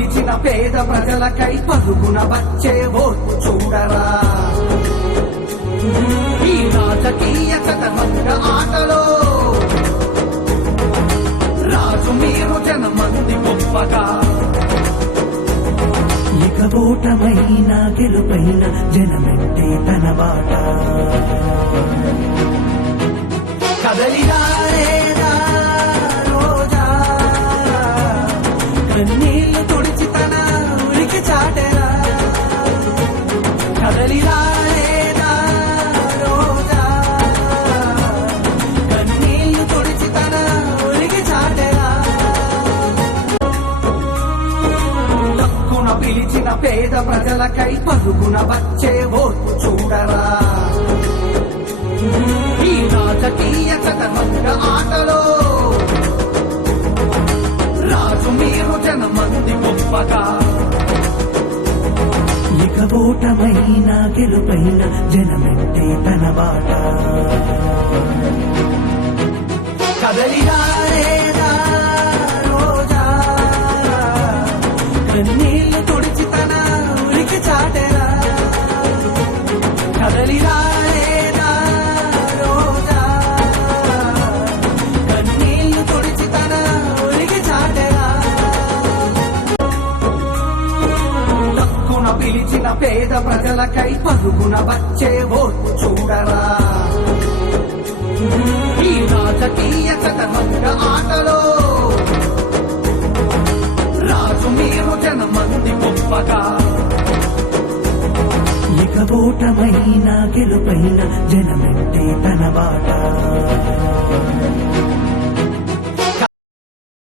పిలిచిన పేద ప్రజలకై పరుగున వచ్చే ఓర్పు చూడరా. ఈ రాజకీయ చదరంగ ఆటలో రాజు మీరు జనమంది గొప్పగా. ఇక ఓటమైన గెలుపైన జనమెంటే తన బాట. కదలిరారేదా రోజా కన్నీళ్లు తుడిచి తన ఉనికి చాటెరా. కదలిరారేదా రోజా కన్నీళ్లు తుడిచి తన ఉనికి చాటెరా. తక్కున పిలిచిన పేద ప్రజలకై పరుగున వచ్చే ఓర్పు చూడరా. ఈ రాజకీయ చదరంగ ఆటలో రాజు మీరు జనమంది గొప్పగా. ఇక ఓటమైన గెలుపైన జనమెంటే తన బాట. కదలిరారేదా రోజా కన్నీళ్లు తుడిచి తన ఉనికి చాటెరా. కదలిరారేదా రోజా కన్నీళ్లు తుడిచి తన ఉనికి చాటెరా. తక్కున పిలిచిన పేద ప్రజలకై పరుగున వచ్చే ఓర్పు చూడరా. ఈ రాజకీయ చదరంగ ఆటలో రాజు మీరు జనమంది గొప్పగా. ఇక ఓటమైన గెలుపైన జనమెంటే తన బాట.